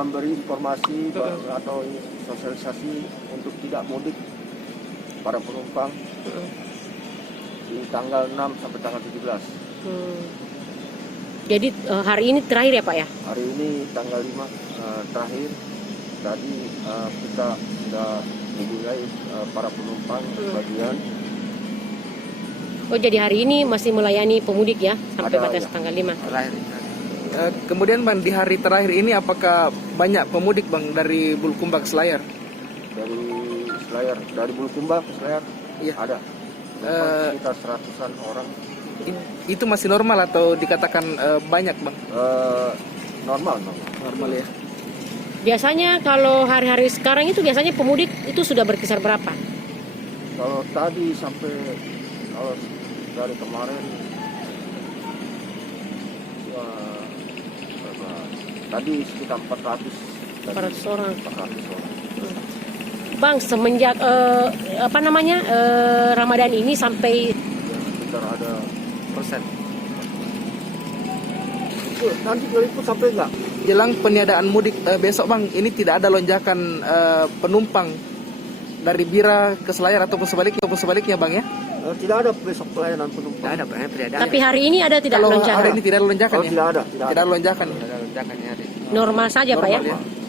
memberi informasi atau sosialisasi untuk tidak mudik para penumpang di tanggal 6 sampai tanggal 17. Jadi hari ini terakhir ya Pak ya? Hari ini tanggal 5 terakhir. Tadi kita sudah memulai para penumpang bagian. Oh jadi hari ini masih melayani pemudik ya sampai Ada, batas ya. tanggal 5. Kemudian Bang, di hari terakhir ini apakah banyak pemudik Bang dari Bulukumba ke Selayar? Dari Selayar, dari Bulukumba ke Selayar, Iya. ada. Sekitar 100-an orang. Itu masih normal atau dikatakan banyak Bang? Normal. Normal ya. Biasanya kalau hari-hari sekarang itu biasanya pemudik itu sudah berkisar berapa? Kalau tadi sampai kalau dari kemarin tadi sekitar 400 orang. 400 orang. Bang, semenjak Ramadan ini sampai Sekitar ada Persen. nanti meliput sampai enggak? Jelang peniadaan mudik besok Bang, ini tidak ada lonjakan penumpang dari Bira ke Selayar ataupun sebaliknya Bang ya? Tidak ada besok pelayanan penumpang. Tidak ada peniadaan. tapi hari ini ada tidak Kalau lonjakan? hari ini tidak ada lonjakan ya? Tidak ada. Tidak ada lonjakan. Normal saja Pak ya? Normal ya.